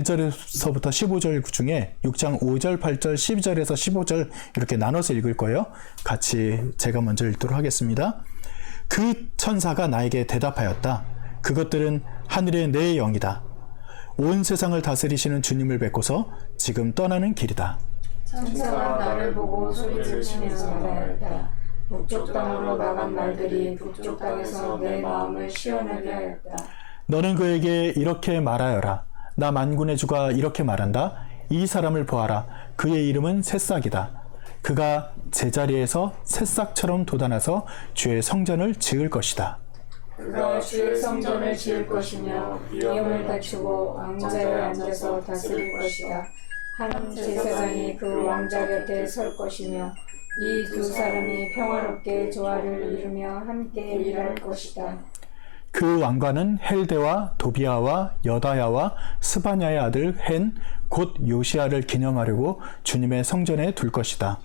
1절에서부터 15절 중에 6장 5절, 8절, 12절에서 15절 이렇게 나눠서 읽을 거예요. 같이 제가 먼저 읽도록 하겠습니다. 그 천사가 나에게 대답하였다. 그것들은 하늘의 내 영이다. 온 세상을 다스리시는 주님을 뵙고서 지금 떠나는 길이다. 천사가 나를 보고 소리를 치면서 말하였다. 북쪽 땅으로 나간 말들이 북쪽 땅에서 내 마음을 시원하게 하였다. 너는 그에게 이렇게 말하여라. 나 만군의 주가 이렇게 말한다. 이 사람을 보아라. 그의 이름은 새싹이다. 그가 제자리에서 새싹처럼 돋아나서 주의 성전을 지을 것이다. 그가 주의 성전을 지을 것이며 위엄을 갖추고 왕자에 앉아서 다스릴 것이다. 한 제사장이 그 왕자 곁에 설 것이며 이 두 사람이 평화롭게 조화를 이루며 함께 일할 것이다. 그 왕관은 헬데와 도비아와 여다야와 스바냐의 아들 헨 곧 요시아를 기념하려고 주님의 성전에 둘 것이다.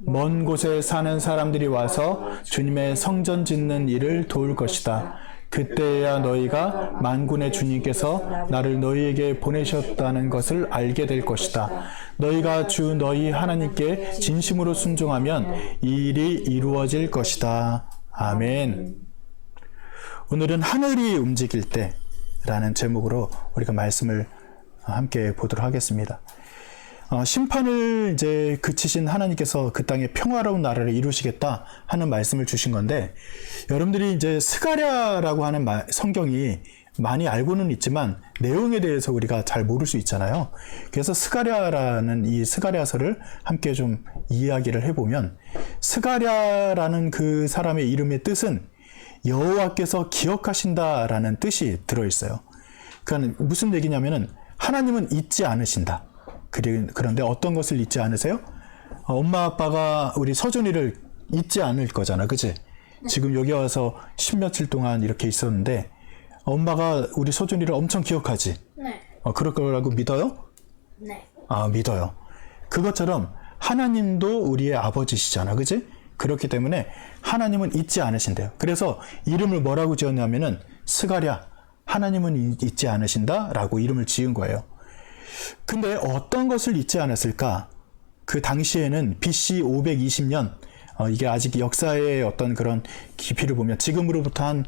먼 곳에 사는 사람들이 와서 주님의 성전 짓는 일을 도울 것이다. 그때야 너희가 만군의 주님께서 나를 너희에게 보내셨다는 것을 알게 될 것이다. 너희가 주 너희 하나님께 진심으로 순종하면 이 일이 이루어질 것이다. 아멘. 오늘은 하늘이 움직일 때라는 제목으로 우리가 말씀을 함께 보도록 하겠습니다. 심판을 이제 그치신 하나님께서 그 땅에 평화로운 나라를 이루시겠다 하는 말씀을 주신 건데, 여러분들이 이제 스가랴라고 하는 성경이 많이 알고는 있지만 내용에 대해서 우리가 잘 모를 수 있잖아요. 그래서 스가랴라는 이 스가랴서를 함께 좀 이야기를 해보면, 스가랴라는 그 사람의 이름의 뜻은 여호와께서 기억하신다라는 뜻이 들어있어요. 그러니까 무슨 얘기냐면은 하나님은 잊지 않으신다. 그런데 어떤 것을 잊지 않으세요? 엄마 아빠가 우리 서준이를 잊지 않을 거잖아, 그치? 지금 여기 와서 10며칠 동안 이렇게 있었는데 엄마가 우리 서준이를 엄청 기억하지? 네. 그럴 거라고 믿어요? 네. 믿어요. 그것처럼 하나님도 우리의 아버지시잖아, 그치? 그렇기 때문에 하나님은 잊지 않으신대요. 그래서 이름을 뭐라고 지었냐면은 스가랴, 하나님은 잊지 않으신다 라고 이름을 지은 거예요. 근데 어떤 것을 잊지 않았을까? 그 당시에는 BC 520년, 이게 아직 역사의 어떤 그런 깊이를 보면 지금으로부터 한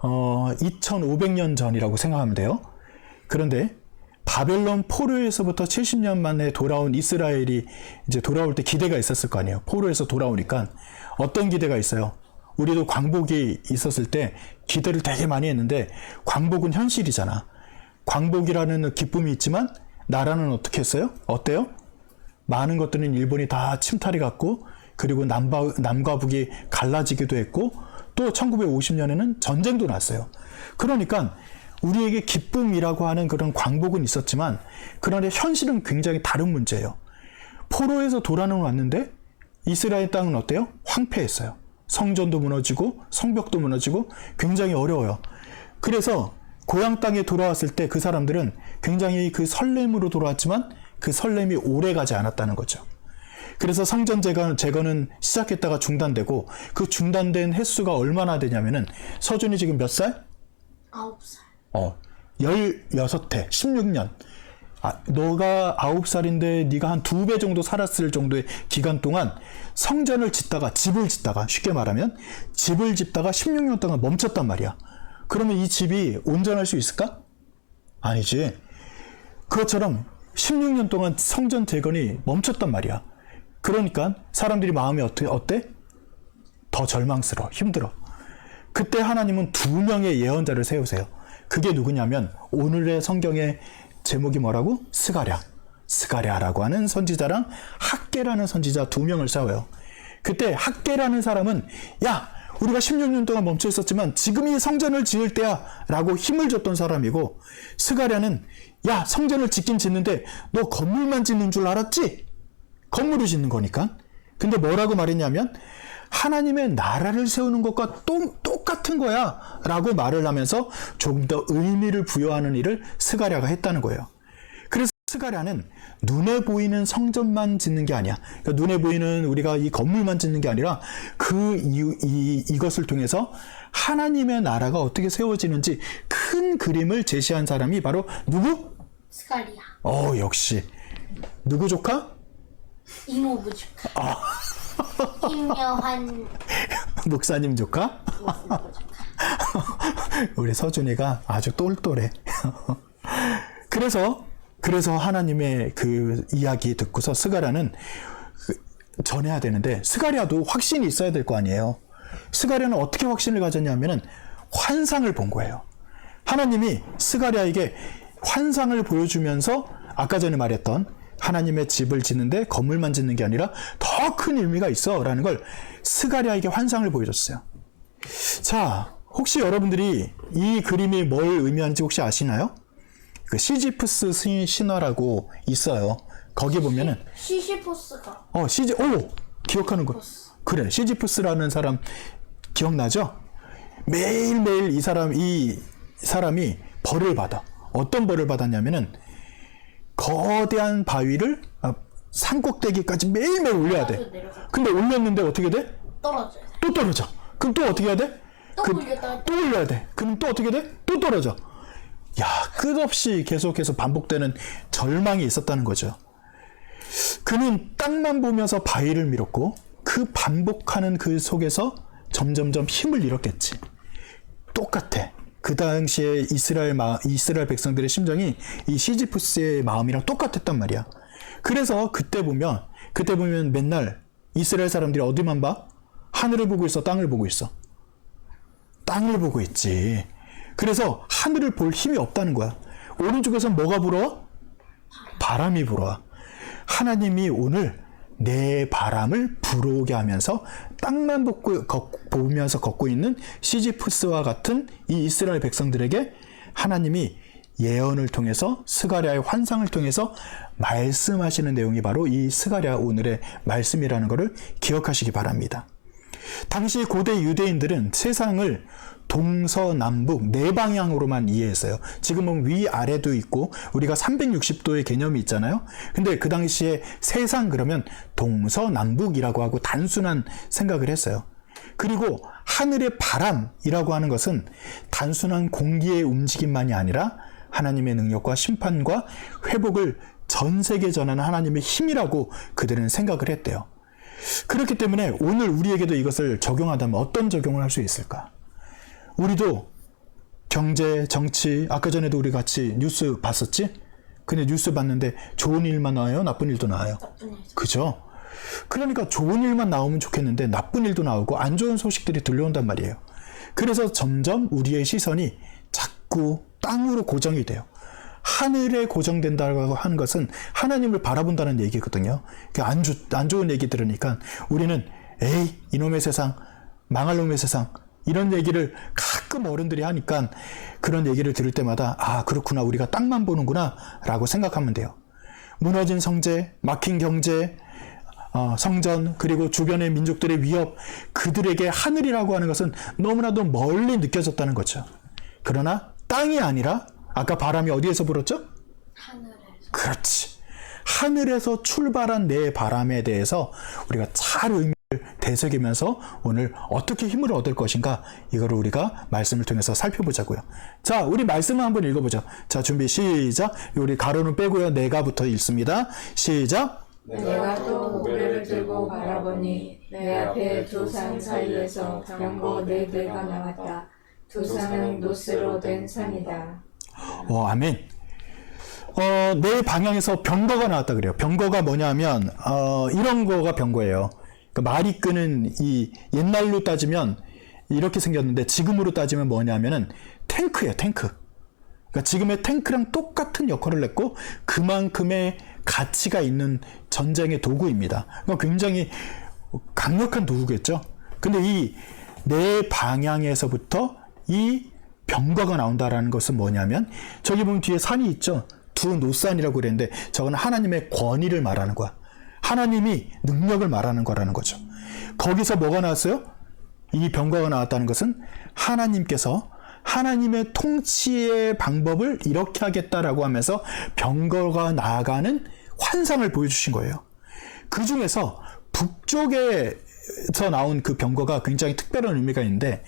2500년 전이라고 생각하면 돼요. 그런데 바벨론 포로에서부터 70년 만에 돌아온 이스라엘이 이제 돌아올 때 기대가 있었을 거 아니에요. 포로에서 돌아오니까 어떤 기대가 있어요? 우리도 광복이 있었을 때 기대를 되게 많이 했는데 광복은 현실이잖아. 광복이라는 기쁨이 있지만 나라는 어떻게 했어요? 어때요? 많은 것들은 일본이 다 침탈해 갔고, 그리고 남과 북이 갈라지기도 했고, 또 1950년에는 전쟁도 났어요. 그러니까 우리에게 기쁨이라고 하는 그런 광복은 있었지만, 그런데 현실은 굉장히 다른 문제예요. 포로에서 돌아는 왔는데 이스라엘 땅은 어때요? 황폐했어요. 성전도 무너지고 성벽도 무너지고 굉장히 어려워요. 그래서 고향 땅에 돌아왔을 때 그 사람들은 굉장히 그 설렘으로 돌아왔지만 그 설렘이 오래 가지 않았다는 거죠. 그래서 성전 재건은 시작했다가 중단되고, 그 중단된 횟수가 얼마나 되냐면은 서준이 지금 몇 살? 9살. 16회, 16년. 너가 9살인데 네가 한 2배 정도 살았을 정도의 기간 동안 성전을 짓다가, 집을 짓다가, 쉽게 말하면 집을 짓다가 16년 동안 멈췄단 말이야. 그러면 이 집이 온전할 수 있을까? 아니지. 그것처럼 16년 동안 성전 재건이 멈췄단 말이야. 그러니까 사람들이 마음이 어때? 더 절망스러워, 힘들어. 그때 하나님은 2명의 예언자를 세우세요. 그게 누구냐면 오늘의 성경의 제목이 뭐라고? 스가랴라고 하는 선지자랑 학개라는 선지자 2명을 세워요. 그때 학개라는 사람은 우리가 16년 동안 멈춰 있었지만 지금이 성전을 지을 때야 라고 힘을 줬던 사람이고, 스가랴는 성전을 짓긴 짓는데 너 건물만 짓는 줄 알았지? 건물을 짓는 거니까. 근데 뭐라고 말했냐면 하나님의 나라를 세우는 것과 똑같은 거야 라고 말을 하면서 조금 더 의미를 부여하는 일을 스가랴가 했다는 거예요. 그래서 스가랴는 눈에 보이는 성전만 짓는 게 아니야. 그러니까 눈에 보이는 우리가 이 건물만 짓는 게 아니라 이것을 통해서 하나님의 나라가 어떻게 세워지는지 큰 그림을 제시한 사람이 바로 누구? 스가랴. 역시. 누구 조카? 이모부 조카. 임여환 목사님 조카? 이모부 조카. 우리 서준이가 아주 똘똘해. 그래서 하나님의 그 이야기 듣고서 스가랴는 전해야 되는데, 스가랴도 확신이 있어야 될 거 아니에요. 스가랴는 어떻게 확신을 가졌냐면은 환상을 본 거예요. 하나님이 스가랴에게 환상을 보여주면서 아까 전에 말했던 하나님의 집을 짓는데 건물만 짓는 게 아니라 더 큰 의미가 있어 라는 걸 스가랴에게 환상을 보여줬어요. 자, 혹시 여러분들이 이 그림이 뭘 의미하는지 혹시 아시나요? 그 시지프스 신화라고 있어요. 거기 보면은 시시포스가 기억하는 거. 그래, 시지프스라는 사람 기억나죠? 매일매일 이 사람이 벌을 받아. 어떤 벌을 받았냐면은 거대한 바위를 산 꼭대기까지 매일매일 올려야 돼. 근데 올렸는데 어떻게 돼? 떨어져요. 또 떨어져. 그럼 또 어떻게 해야 돼? 또 올려야 돼. 그럼 또 어떻게 돼? 또 떨어져. 야, 끝없이 계속해서 반복되는 절망이 있었다는 거죠. 그는 땅만 보면서 바위를 밀었고 그 반복하는 그 속에서 점점점 힘을 잃었겠지. 똑같아. 그 당시에 이스라엘 백성들의 심정이 이 시지프스의 마음이랑 똑같았단 말이야. 그래서 그때 보면 맨날 이스라엘 사람들이 어디만 봐? 하늘을 보고 있어, 땅을 보고 있어? 땅을 보고 있지. 그래서 하늘을 볼 힘이 없다는 거야. 오른쪽에서 뭐가 불어? 바람이 불어. 하나님이 오늘 내 바람을 불어오게 하면서 땅만 보면서 걷고 있는 시지프스와 같은 이 이스라엘 백성들에게 하나님이 예언을 통해서 스가랴의 환상을 통해서 말씀하시는 내용이 바로 이 스가랴 오늘의 말씀이라는 것을 기억하시기 바랍니다. 당시 고대 유대인들은 세상을 동서남북 네 방향으로만 이해했어요. 지금은 위아래도 있고 우리가 360도의 개념이 있잖아요. 근데 그 당시에 세상 그러면 동서남북이라고 하고 단순한 생각을 했어요. 그리고 하늘의 바람이라고 하는 것은 단순한 공기의 움직임만이 아니라 하나님의 능력과 심판과 회복을 전 세계에 전하는 하나님의 힘이라고 그들은 생각을 했대요. 그렇기 때문에 오늘 우리에게도 이것을 적용하다면 어떤 적용을 할 수 있을까? 우리도 경제, 정치, 아까 전에도 우리 같이 뉴스 봤었지? 근데 뉴스 봤는데 좋은 일만 나와요? 나쁜 일도 나와요? 나쁜 일. 그죠? 그러니까 좋은 일만 나오면 좋겠는데 나쁜 일도 나오고 안 좋은 소식들이 들려온단 말이에요. 그래서 점점 우리의 시선이 자꾸 땅으로 고정이 돼요. 하늘에 고정된다고 하는 것은 하나님을 바라본다는 얘기거든요. 안 좋은 얘기 들으니까 우리는 에이, 이놈의 세상, 망할 놈의 세상, 이런 얘기를 가끔 어른들이 하니까 그런 얘기를 들을 때마다 아, 그렇구나, 우리가 땅만 보는구나 라고 생각하면 돼요. 무너진 성제, 막힌 경제, 성전, 그리고 주변의 민족들의 위협, 그들에게 하늘이라고 하는 것은 너무나도 멀리 느껴졌다는 거죠. 그러나 땅이 아니라 아까 바람이 어디에서 불었죠? 하늘에서. 그렇지. 하늘에서 출발한 내 바람에 대해서 우리가 잘 의미를 되새기면서 오늘 어떻게 힘을 얻을 것인가, 이거를 우리가 말씀을 통해서 살펴보자고요. 자, 우리 말씀을 한번 읽어보죠. 자, 준비 시작. 우리 가로는 빼고요. 내가부터 읽습니다. 시작. 내가 또 고개를 들고 바라보니 내 앞에 두 산 사이에서 병거 네 대가 나왔다. 두 산은 노스로 된 산이다. 아멘. 내 방향에서 병거가 나왔다 그래요. 병거가 뭐냐면 이런 거가 병거예요. 그러니까 말이 끄는, 이 옛날로 따지면 이렇게 생겼는데 지금으로 따지면 뭐냐면은 탱크예요, 탱크. 그러니까 지금의 탱크랑 똑같은 역할을 했고 그만큼의 가치가 있는 전쟁의 도구입니다. 그러니까 굉장히 강력한 도구겠죠. 근데 이 내 방향에서부터 이 병거가 나온다라는 것은 뭐냐면, 저기 보면 뒤에 산이 있죠. 두 노산이라고 그랬는데 저건 하나님의 권위를 말하는 거야. 하나님이 능력을 말하는 거라는 거죠. 거기서 뭐가 나왔어요? 이 병거가 나왔다는 것은 하나님께서 하나님의 통치의 방법을 이렇게 하겠다라고 하면서 병거가 나아가는 환상을 보여주신 거예요. 그 중에서 북쪽에서 나온 그 병거가 굉장히 특별한 의미가 있는데,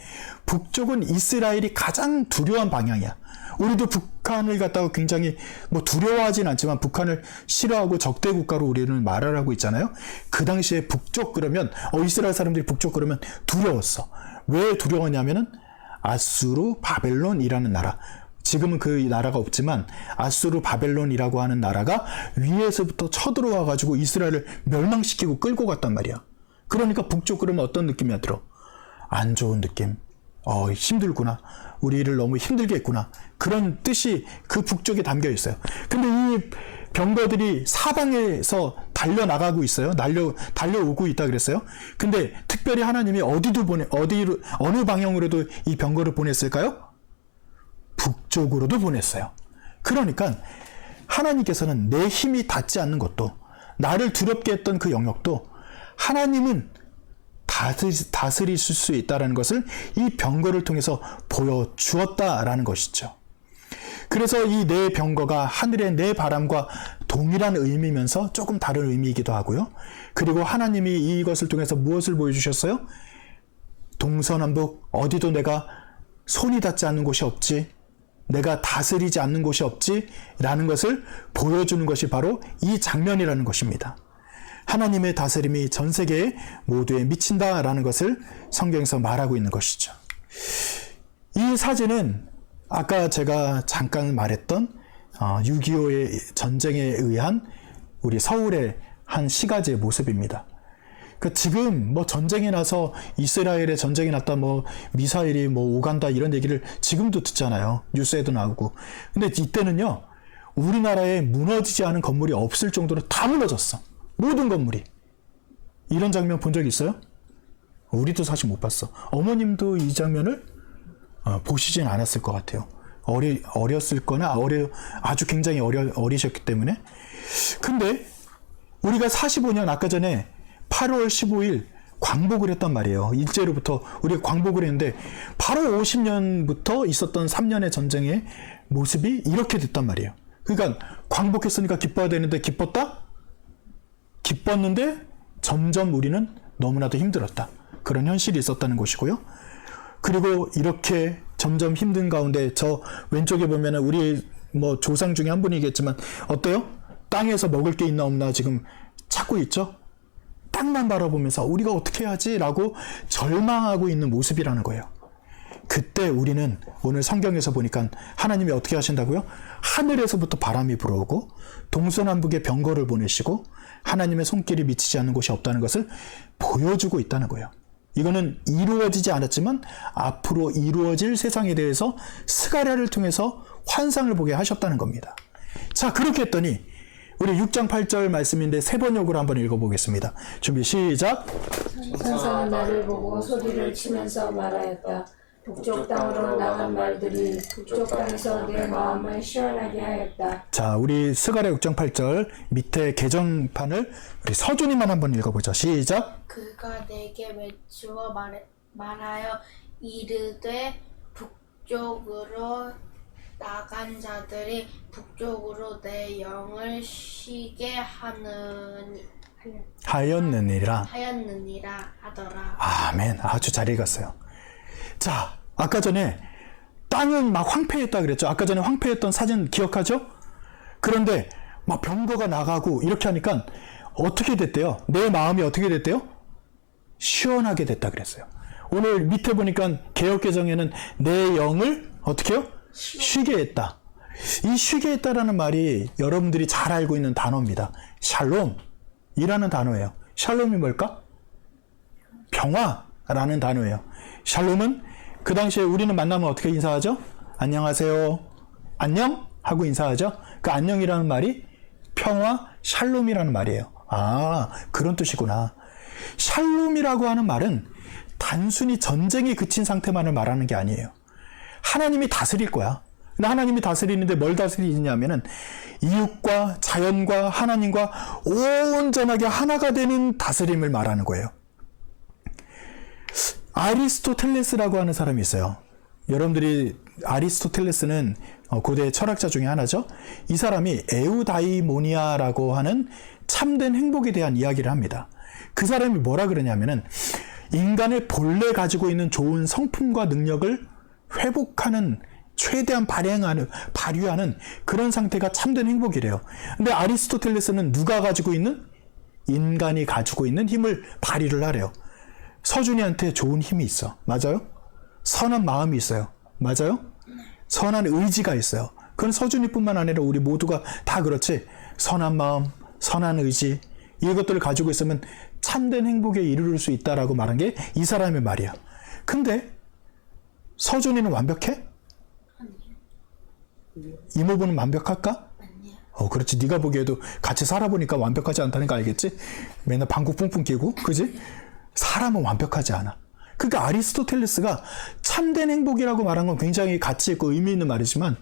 북쪽은 이스라엘이 가장 두려운 방향이야. 우리도 북한을 갖다가 굉장히 뭐 두려워하진 않지만 북한을 싫어하고 적대 국가로 우리는 말을 하고 있잖아요. 그 당시에 북쪽 그러면 이스라엘 사람들이 북쪽 그러면 두려웠어. 왜 두려웠냐면은 아수르 바벨론이라는 나라. 지금은 그 나라가 없지만 아수르 바벨론이라고 하는 나라가 위에서부터 쳐들어와 가지고 이스라엘을 멸망시키고 끌고 갔단 말이야. 그러니까 북쪽 그러면 어떤 느낌이 들어? 안 좋은 느낌. 힘들구나. 우리를 너무 힘들게 했구나. 그런 뜻이 그 북쪽에 담겨 있어요. 근데 이 병거들이 사방에서 달려나가고 있어요. 달려오고 있다 그랬어요. 근데 특별히 하나님이 어느 방향으로도 이 병거를 보냈을까요? 북쪽으로도 보냈어요. 그러니까 하나님께서는 내 힘이 닿지 않는 것도, 나를 두렵게 했던 그 영역도 하나님은 다스리실 수 있다는 것을 이 병거를 통해서 보여주었다라는 것이죠. 그래서 이 네 병거가 하늘의 네 바람과 동일한 의미면서 조금 다른 의미이기도 하고요. 그리고 하나님이 이것을 통해서 무엇을 보여주셨어요? 동서남북 어디도 내가 손이 닿지 않는 곳이 없지, 내가 다스리지 않는 곳이 없지 라는 것을 보여주는 것이 바로 이 장면이라는 것입니다. 하나님의 다스림이 전 세계 모두에 미친다라는 것을 성경에서 말하고 있는 것이죠. 이 사진은 아까 제가 잠깐 말했던 6.25의 전쟁에 의한 우리 서울의 한 시가지의 모습입니다. 지금 뭐 전쟁이 나서 이스라엘에 전쟁이 났다, 뭐 미사일이 뭐 오간다 이런 얘기를 지금도 듣잖아요. 뉴스에도 나오고. 근데 이때는요, 우리나라에 무너지지 않은 건물이 없을 정도로 다 무너졌어. 모든 건물이. 이런 장면 본 적 있어요? 우리도 사실 못 봤어. 어머님도 이 장면을 보시진 않았을 것 같아요. 어렸을 거나 아주 굉장히 어리셨기 때문에. 근데 우리가 45년 아까 전에 8월 15일 광복을 했단 말이에요. 일제로부터 우리가 광복을 했는데 바로 50년부터 있었던 3년의 전쟁의 모습이 이렇게 됐단 말이에요. 그러니까 광복했으니까 기뻐야 되는데 기뻤다? 기뻤는데 점점 우리는 너무나도 힘들었다. 그런 현실이 있었다는 것이고요. 그리고 이렇게 점점 힘든 가운데 저 왼쪽에 보면은 우리 뭐 조상 중에 한 분이겠지만 어때요? 땅에서 먹을 게 있나 없나 지금 찾고 있죠? 땅만 바라보면서 우리가 어떻게 해야지? 라고 절망하고 있는 모습이라는 거예요. 그때 우리는 오늘 성경에서 보니까 하나님이 어떻게 하신다고요? 하늘에서부터 바람이 불어오고 동서남북의 병거를 보내시고 하나님의 손길이 미치지 않는 곳이 없다는 것을 보여주고 있다는 거예요. 이거는 이루어지지 않았지만 앞으로 이루어질 세상에 대해서 스가랴를 통해서 환상을 보게 하셨다는 겁니다. 자, 그렇게 했더니 우리 6장 8절 말씀인데 세 번역으로 한번 읽어보겠습니다. 준비 시작. 천사는 나를 보고 소리를 치면서 말하였다. 북쪽 땅으로 나간 말들이 북쪽 땅에서 내 마음을 시원하게 하였다. 자, 우리 스가랴 6장 8절 밑에 개정판을 우리 서준이만 한번 읽어보죠. 시작. 그가 내게 외치어 말하여 이르되 북쪽으로 나간 자들이 북쪽으로 내 영을 쉬게 하였느니라 하더라. 아멘. 아주 잘 읽었어요. 자, 아까 전에 땅은 막 황폐했다 그랬죠. 아까 전에 황폐했던 사진 기억하죠? 그런데 막 병거가 나가고 이렇게 하니까 어떻게 됐대요? 내 마음이 어떻게 됐대요? 시원하게 됐다 그랬어요. 오늘 밑에 보니까 개역개정에는 내 영을 어떻게 해요? 쉬게 했다. 이 쉬게 했다라는 말이 여러분들이 잘 알고 있는 단어입니다. 샬롬이라는 단어예요. 샬롬이 뭘까? 평화라는 단어예요. 샬롬은 그 당시에 우리는 만나면 어떻게 인사하죠? 안녕하세요. 안녕? 하고 인사하죠? 그 안녕이라는 말이 평화, 샬롬이라는 말이에요. 아, 그런 뜻이구나. 샬롬이라고 하는 말은 단순히 전쟁이 그친 상태만을 말하는 게 아니에요. 하나님이 다스릴 거야. 근데 하나님이 다스리는데 뭘 다스리냐면은 이웃과 자연과 하나님과 온전하게 하나가 되는 다스림을 말하는 거예요. 아리스토텔레스라고 하는 사람이 있어요. 여러분들이 아리스토텔레스는 고대 철학자 중에 하나죠. 이 사람이 에우다이모니아라고 하는 참된 행복에 대한 이야기를 합니다. 그 사람이 뭐라 그러냐면은 인간의 본래 가지고 있는 좋은 성품과 능력을 회복하는 최대한 발휘하는 그런 상태가 참된 행복이래요. 근데 아리스토텔레스는 누가 가지고 있는? 인간이 가지고 있는 힘을 발휘를 하래요. 서준이한테 좋은 힘이 있어. 맞아요? 선한 마음이 있어요. 맞아요? 선한 의지가 있어요. 그건 서준이뿐만 아니라 우리 모두가 다 그렇지. 선한 마음, 선한 의지, 이것들을 가지고 있으면 참된 행복에 이르를 수 있다라고 말한 게 이 사람의 말이야. 근데 서준이는 완벽해? 이모부는 완벽할까? 그렇지. 네가 보기에도 같이 살아보니까 완벽하지 않다는 거 알겠지? 맨날 방구 뿡뿡 끼고, 그지? 사람은 완벽하지 않아. 그러니까 아리스토텔레스가 참된 행복이라고 말한 건 굉장히 가치 있고 의미 있는 말이지만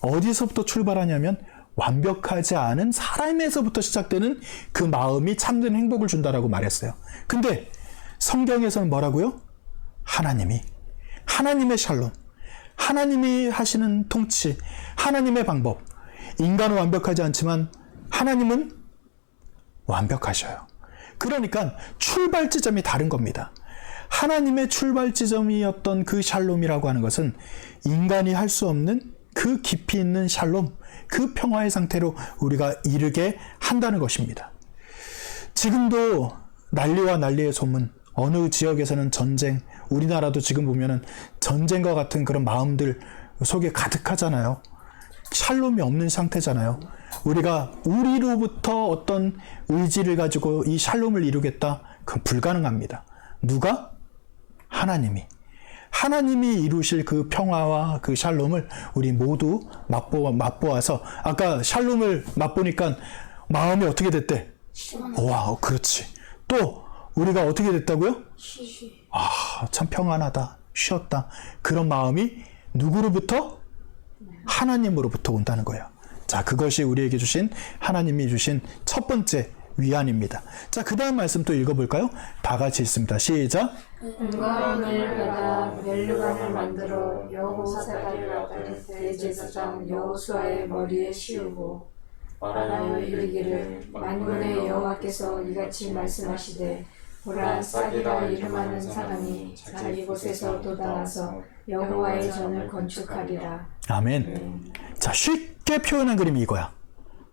어디서부터 출발하냐면 완벽하지 않은 사람에서부터 시작되는 그 마음이 참된 행복을 준다라고 말했어요. 근데 성경에서는 뭐라고요? 하나님의 샬롬, 하나님이 하시는 통치, 하나님의 방법. 인간은 완벽하지 않지만 하나님은 완벽하셔요. 그러니까 출발 지점이 다른 겁니다. 하나님의 출발 지점이었던 그 샬롬이라고 하는 것은 인간이 할 수 없는 그 깊이 있는 샬롬, 그 평화의 상태로 우리가 이르게 한다는 것입니다. 지금도 난리와 난리의 소문, 어느 지역에서는 전쟁, 우리나라도 지금 보면은 전쟁과 같은 그런 마음들 속에 가득하잖아요. 샬롬이 없는 상태잖아요. 우리가 우리로부터 어떤 의지를 가지고 이 샬롬을 이루겠다? 그건 불가능합니다. 누가? 하나님이 이루실 그 평화와 그 샬롬을 우리 모두 맛보아서 아까 샬롬을 맛보니까 마음이 어떻게 됐대? 와, 그렇지. 또 우리가 어떻게 됐다고요? 참 평안하다, 쉬었다. 그런 마음이 누구로부터? 하나님으로부터 온다는 거예요. 자, 그것이 우리에게 주신 하나님이 주신 첫 번째 위안입니다. 자, 그 다음 말씀 또 읽어볼까요? 다 같이 읽습니다. 시작. 은광을 받아 멜루관을 만들어 여호사닥의 아들 대제사장 여호수아의 머리에 씌우고 말하여 이르기를 만군의 여호와께서 이같이 말씀하시되 보라 싹이라 이름하는 사람이 자기 곳에서 돋아나서 여호와의 전을 건축하리라. 아멘. 자, 쉽게 표현한 그림이 이거야.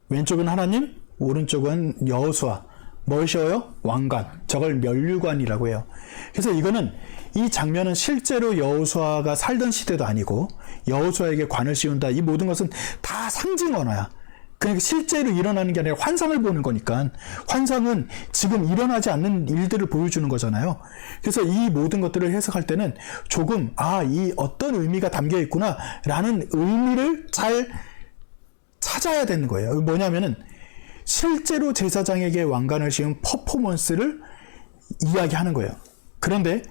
왼쪽은 하나님, 오른쪽은 여호수아. 뭘 씌워요? 왕관. 저걸 멸류관이라고 해요. 그래서 이거는 이 장면은 실제로 여호수아가 살던 시대도 아니고 여호수아에게 관을 씌운다. 이 모든 것은 다 상징 언어야. 그러니까 실제로 일어나는 게 아니라 환상을 보는 거니까 환상은 지금 일어나지 않는 일들을 보여주는 거잖아요. 그래서 이 모든 것들을 해석할 때는 조금 이 어떤 의미가 담겨 있구나 라는 의미를 잘 찾아야 되는 거예요. 뭐냐면은 실제로 제사장에게 왕관을 씌운 퍼포먼스를 이야기하는 거예요. 그런데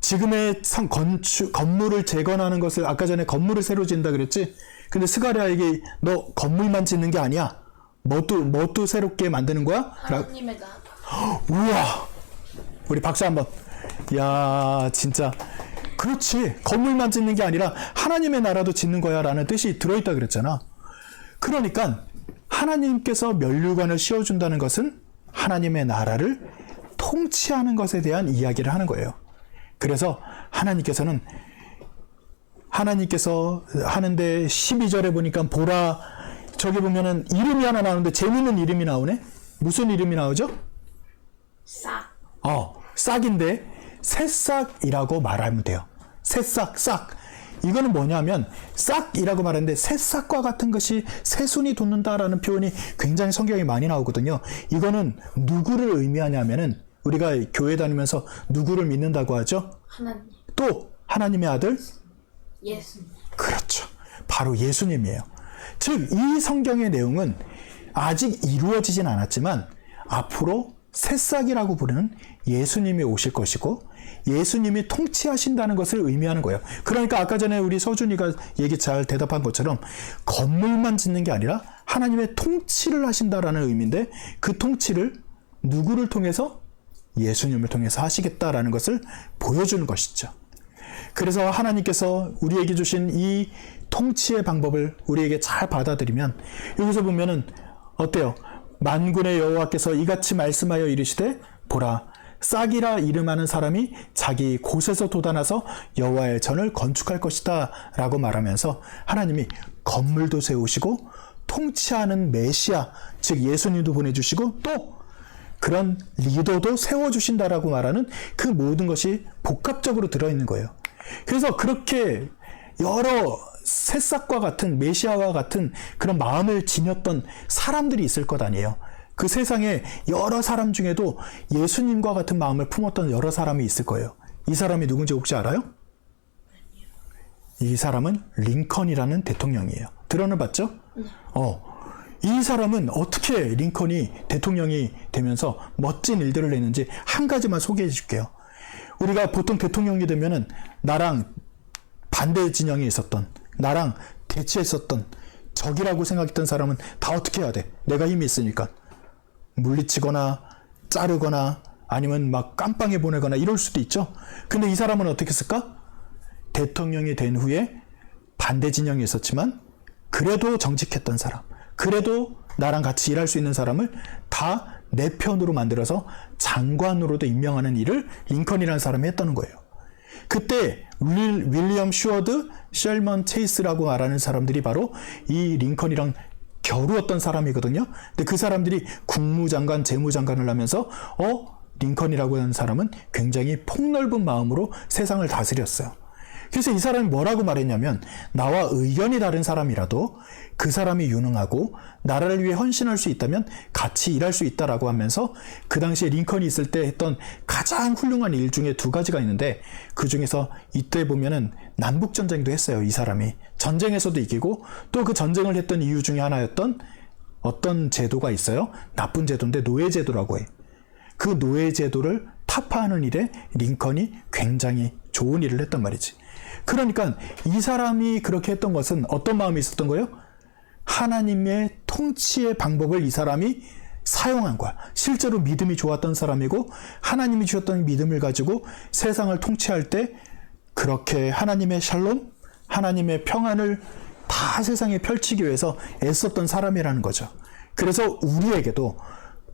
지금의 건물을 재건하는 것을 아까 전에 건물을 새로 짓는다 그랬지? 근데 스가랴에게 너 건물만 짓는 게 아니야. 뭣도 새롭게 만드는 거야? 하나님의 나라. 우와! 우리 박수 한번. 야, 진짜. 그렇지. 건물만 짓는 게 아니라 하나님의 나라도 짓는 거야 라는 뜻이 들어있다 그랬잖아. 그러니까 하나님께서 멸류관을 씌워준다는 것은 하나님의 나라를 통치하는 것에 대한 이야기를 하는 거예요. 그래서 하나님께서 하는데 12절에 보니까 보라, 저기 보면은 이름이 하나 나오는데 재밌는 이름이 나오네? 무슨 이름이 나오죠? 싹. 싹인데 새싹이라고 말하면 돼요. 새싹, 싹. 이거는 뭐냐면 싹이라고 말하는데 새싹과 같은 것이 새순이 돋는다라는 표현이 굉장히 성경에 많이 나오거든요. 이거는 누구를 의미하냐면은 우리가 교회 다니면서 누구를 믿는다고 하죠? 하나님. 또 하나님의 아들? 예수님. 그렇죠. 바로 예수님이에요. 즉, 이 성경의 내용은 아직 이루어지진 않았지만 앞으로 새싹이라고 부르는 예수님이 오실 것이고 예수님이 통치하신다는 것을 의미하는 거예요. 그러니까 아까 전에 우리 서준이가 얘기 잘 대답한 것처럼 건물만 짓는 게 아니라 하나님의 통치를 하신다라는 의미인데 그 통치를 누구를 통해서? 예수님을 통해서 하시겠다라는 것을 보여주는 것이죠. 그래서 하나님께서 우리에게 주신 이 통치의 방법을 우리에게 잘 받아들이면 여기서 보면은 어때요? 만군의 여호와께서 이같이 말씀하여 이르시되 보라 싹이라 이름하는 사람이 자기 곳에서 돋아나서 여호와의 전을 건축할 것이다 라고 말하면서 하나님이 건물도 세우시고 통치하는 메시아, 즉 예수님도 보내주시고 또 그런 리더도 세워주신다라고 말하는 그 모든 것이 복합적으로 들어있는 거예요. 그래서 그렇게 여러 새싹과 같은 메시아와 같은 그런 마음을 지녔던 사람들이 있을 것 아니에요. 그 세상에 여러 사람 중에도 예수님과 같은 마음을 품었던 여러 사람이 있을 거예요. 이 사람이 누군지 혹시 알아요? 이 사람은 링컨이라는 대통령이에요. 들어는 봤죠? 이 사람은 어떻게 링컨이 대통령이 되면서 멋진 일들을 했는지 한 가지만 소개해 줄게요. 우리가 보통 대통령이 되면은 나랑 반대 진영에 있었던, 나랑 대치했었던 적이라고 생각했던 사람은 다 어떻게 해야 돼? 내가 힘이 있으니까. 물리치거나 자르거나 아니면 막 깜빵에 보내거나 이럴 수도 있죠. 근데 이 사람은 어떻게 했을까? 대통령이 된 후에 반대 진영에 있었지만 그래도 정직했던 사람, 그래도 나랑 같이 일할 수 있는 사람을 다 내 편으로 만들어서 장관으로도 임명하는 일을 링컨이라는 사람이 했다는 거예요. 그때 윌리엄 슈어드, 셜먼 체이스라고 말하는 사람들이 바로 이 링컨이랑 겨루었던 사람이거든요. 근데 그 사람들이 국무장관, 재무장관을 하면서 링컨이라고 하는 사람은 굉장히 폭넓은 마음으로 세상을 다스렸어요. 그래서 이 사람이 뭐라고 말했냐면 나와 의견이 다른 사람이라도 그 사람이 유능하고 나라를 위해 헌신할 수 있다면 같이 일할 수 있다라고 하면서 그 당시에 링컨이 있을 때 했던 가장 훌륭한 일 중에 두 가지가 있는데 그 중에서 이때 보면은 남북전쟁도 했어요. 이 사람이 전쟁에서도 이기고 또 그 전쟁을 했던 이유 중에 하나였던 어떤 제도가 있어요. 나쁜 제도인데 노예제도라고 해. 그 노예제도를 타파하는 일에 링컨이 굉장히 좋은 일을 했단 말이지. 그러니까 이 사람이 그렇게 했던 것은 어떤 마음이 있었던 거예요? 하나님의 통치의 방법을 이 사람이 사용한 거야. 실제로 믿음이 좋았던 사람이고 하나님이 주셨던 믿음을 가지고 세상을 통치할 때 그렇게 하나님의 샬롬, 하나님의 평안을 다 세상에 펼치기 위해서 애썼던 사람이라는 거죠. 그래서 우리에게도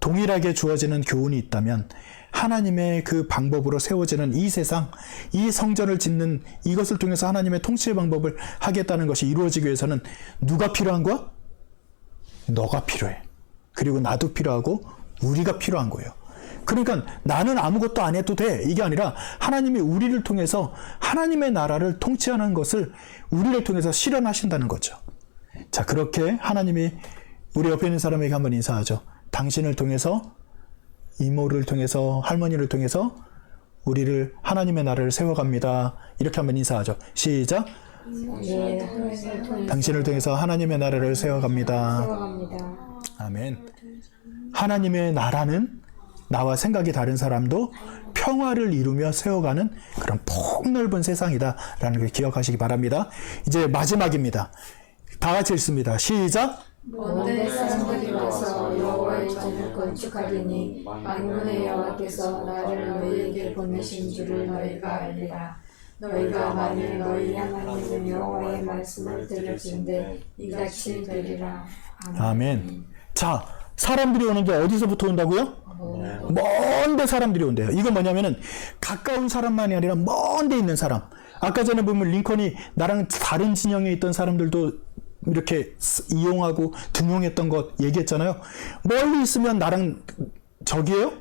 동일하게 주어지는 교훈이 있다면 하나님의 그 방법으로 세워지는 이 세상, 이 성전을 짓는 이것을 통해서 하나님의 통치의 방법을 하겠다는 것이 이루어지기 위해서는 누가 필요한 거야? 너가 필요해. 그리고 나도 필요하고 우리가 필요한 거예요. 그러니까 나는 아무것도 안 해도 돼. 이게 아니라 하나님이 우리를 통해서 하나님의 나라를 통치하는 것을 우리를 통해서 실현하신다는 거죠. 자, 그렇게 하나님이 우리 옆에 있는 사람에게 한번 인사하죠. 당신을 통해서, 이모를 통해서, 할머니를 통해서 우리를 하나님의 나라를 세워갑니다. 이렇게 한번 인사하죠. 시작. 당신을 통해서 하나님의 나라를 세워갑니다. 아멘. 하나님의 나라는 나와 생각이 다른 사람도 평화를 이루며 세워가는 그런 폭넓은 세상이다라는 걸 기억하시기 바랍니다. 이제 마지막입니다. 다 같이 읽습니다. 시작. 먼데 사람들이 와서 여호와의 전을 건축하리니 만군의 여호와께서 나를 너희에게 보내신 줄을 너희가 알리라. 너희가 만일 너희 하나님 여호와의 말씀을 들을진대 이같이 되리라. 아멘. 자, 사람들이 오는 게 어디서부터 온다고요? 먼데 사람들이 온대요. 이건 뭐냐면은 가까운 사람만이 아니라 먼데 있는 사람. 아까 전에 보면 링컨이 나랑 다른 진영에 있던 사람들도 이렇게 이용하고 등용했던 것 얘기했잖아요. 멀리 있으면 나랑 적이에요?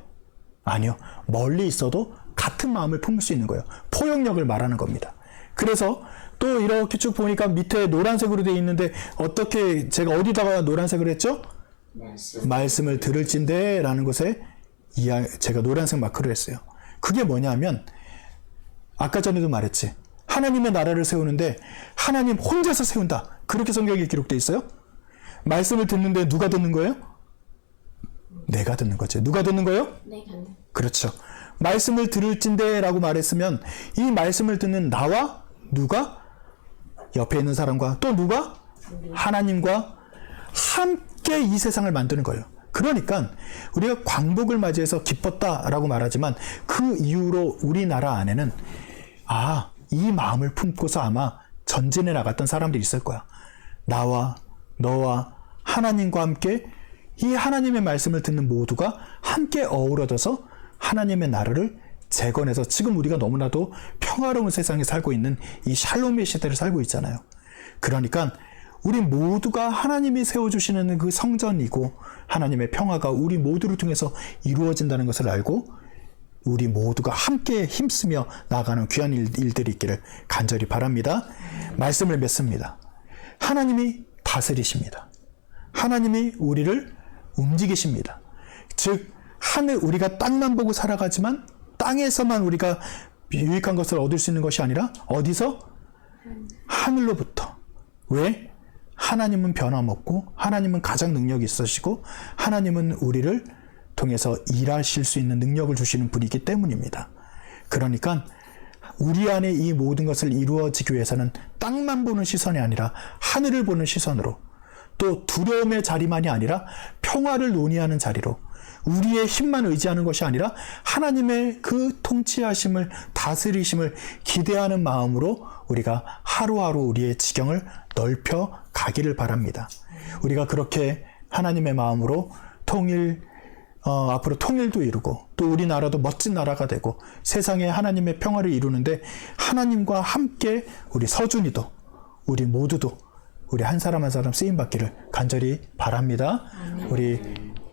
아니요. 멀리 있어도 같은 마음을 품을 수 있는 거예요. 포용력을 말하는 겁니다. 그래서 또 이렇게 쭉 보니까 밑에 노란색으로 되어 있는데 어떻게 제가 어디다가 노란색을 했죠? 말씀을 들을진대 라는 것에 제가 노란색 마크를 했어요. 그게 뭐냐면 아까 전에도 말했지. 하나님의 나라를 세우는데 하나님 혼자서 세운다. 그렇게 성경에 기록되어 있어요. 말씀을 듣는데 누가 듣는 거예요? 내가 듣는 거죠. 누가 듣는 거예요? 내가. 그렇죠. 말씀을 들을진대 라고 말했으면 이 말씀을 듣는 나와 누가? 옆에 있는 사람과 또 누가? 하나님과 함께 이 세상을 만드는 거예요. 그러니까 우리가 광복을 맞이해서 기뻤다라고 말하지만 그 이후로 우리나라 안에는 이 마음을 품고서 아마 전진해 나갔던 사람들이 있을 거야. 나와 너와 하나님과 함께 이 하나님의 말씀을 듣는 모두가 함께 어우러져서 하나님의 나라를 재건해서 지금 우리가 너무나도 평화로운 세상에 살고 있는 이 샬롬의 시대를 살고 있잖아요. 그러니까 우리 모두가 하나님이 세워주시는 그 성전이고 하나님의 평화가 우리 모두를 통해서 이루어진다는 것을 알고 우리 모두가 함께 힘쓰며 나아가는 귀한 일들이 있기를 간절히 바랍니다. 말씀을 맺습니다. 하나님이 다스리십니다. 하나님이 우리를 움직이십니다. 즉 하늘, 우리가 땅만 보고 살아가지만 땅에서만 우리가 유익한 것을 얻을 수 있는 것이 아니라 어디서? 하늘로부터. 왜? 하나님은 변함없고 하나님은 가장 능력이 있으시고 하나님은 우리를 통해서 일하실 수 있는 능력을 주시는 분이기 때문입니다. 그러니까 우리 안에 이 모든 것을 이루어지기 위해서는 땅만 보는 시선이 아니라 하늘을 보는 시선으로, 또 두려움의 자리만이 아니라 평화를 논의하는 자리로, 우리의 힘만 의지하는 것이 아니라 하나님의 그 통치하심을, 다스리심을 기대하는 마음으로 우리가 하루하루 우리의 지경을 넓혀 가기를 바랍니다. 우리가 그렇게 하나님의 마음으로 앞으로 통일도 이루고 또 우리나라도 멋진 나라가 되고 세상에 하나님의 평화를 이루는데 하나님과 함께 우리 서준이도, 우리 모두도, 우리 한 사람 한 사람 쓰임받기를 간절히 바랍니다. 우리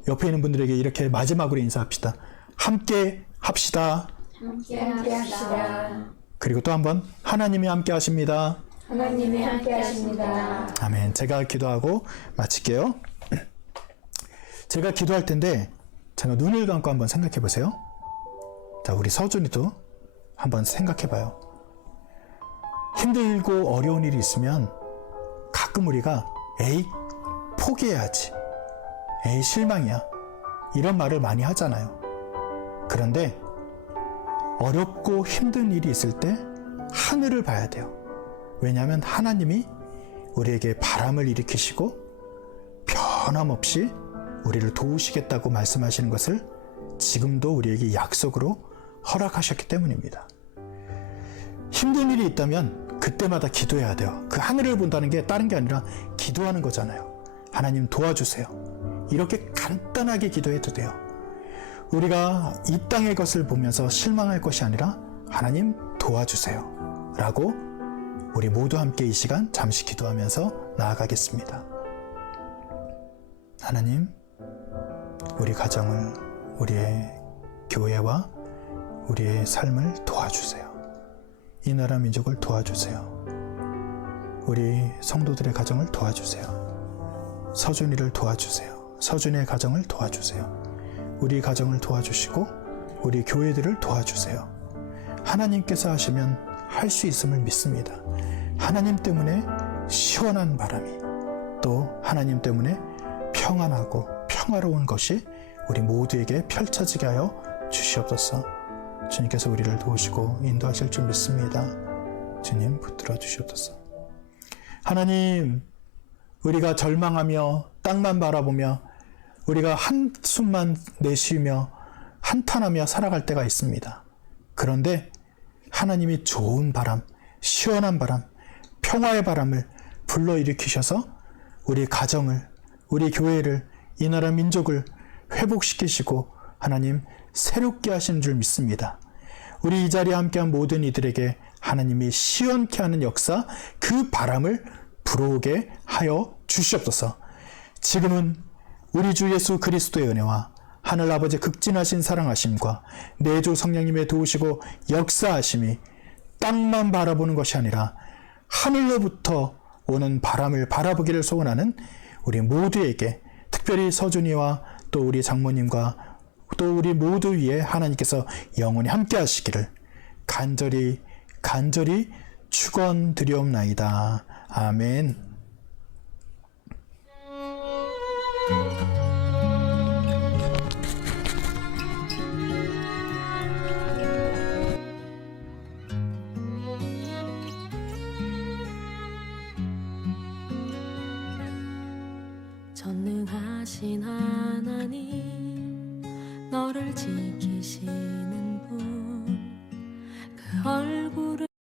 옆에 있는 분들에게 이렇게 마지막으로 인사합시다. 함께 합시다. 함께 합시다. 그리고 또 한번 하나님이 함께 하십니다. 하나님이 함께 하십니다. 아멘. 제가 기도하고 마칠게요. 제가 기도할 텐데 제가 눈을 감고 한번 생각해 보세요. 자, 우리 서준이도 한번 생각해 봐요. 힘들고 어려운 일이 있으면 가끔 우리가 에이, 포기해야지. 에이, 실망이야. 이런 말을 많이 하잖아요. 그런데 어렵고 힘든 일이 있을 때 하늘을 봐야 돼요. 왜냐하면 하나님이 우리에게 바람을 일으키시고 변함없이 우리를 도우시겠다고 말씀하시는 것을 지금도 우리에게 약속으로 허락하셨기 때문입니다. 힘든 일이 있다면 그때마다 기도해야 돼요. 그 하늘을 본다는 게 다른 게 아니라 기도하는 거잖아요. 하나님 도와주세요. 이렇게 간단하게 기도해도 돼요. 우리가 이 땅의 것을 보면서 실망할 것이 아니라 하나님 도와주세요 라고 우리 모두 함께 이 시간 잠시 기도하면서 나아가겠습니다. 하나님, 우리 가정을, 우리의 교회와 우리의 삶을 도와주세요. 이 나라 민족을 도와주세요. 우리 성도들의 가정을 도와주세요. 서준이를 도와주세요. 서준이의 가정을 도와주세요. 우리 가정을 도와주시고 우리 교회들을 도와주세요. 하나님께서 하시면 할 수 있음을 믿습니다. 하나님 때문에 시원한 바람이, 또 하나님 때문에 평안하고 평화로운 것이 우리 모두에게 펼쳐지게 하여 주시옵소서. 주님께서 우리를 도우시고 인도하실 줄 믿습니다. 주님 붙들어 주시옵소서. 하나님, 우리가 절망하며 땅만 바라보며 우리가 한숨만 내쉬며 한탄하며 살아갈 때가 있습니다. 그런데 하나님이 좋은 바람, 시원한 바람, 평화의 바람을 불러일으키셔서 우리 가정을, 우리 교회를, 이 나라 민족을 회복시키시고 하나님 새롭게 하시는 줄 믿습니다. 우리 이 자리에 함께한 모든 이들에게 하나님이 시원케 하는 역사, 그 바람을 불어오게 하여 주시옵소서. 지금은 우리 주 예수 그리스도의 은혜와 하늘 아버지의 극진하신 사랑하심과 내주 성령님의 도우시고 역사하심이 땅만 바라보는 것이 아니라 하늘로부터 오는 바람을 바라보기를 소원하는 우리 모두에게, 특별히 서준이와 또 우리 장모님과 또 우리 모두 위에 하나님께서 영원히 함께 하시기를 간절히 축원드리옵나이다. 아멘. 전능하신 하나님, 너를 지키시는 분, 그 얼굴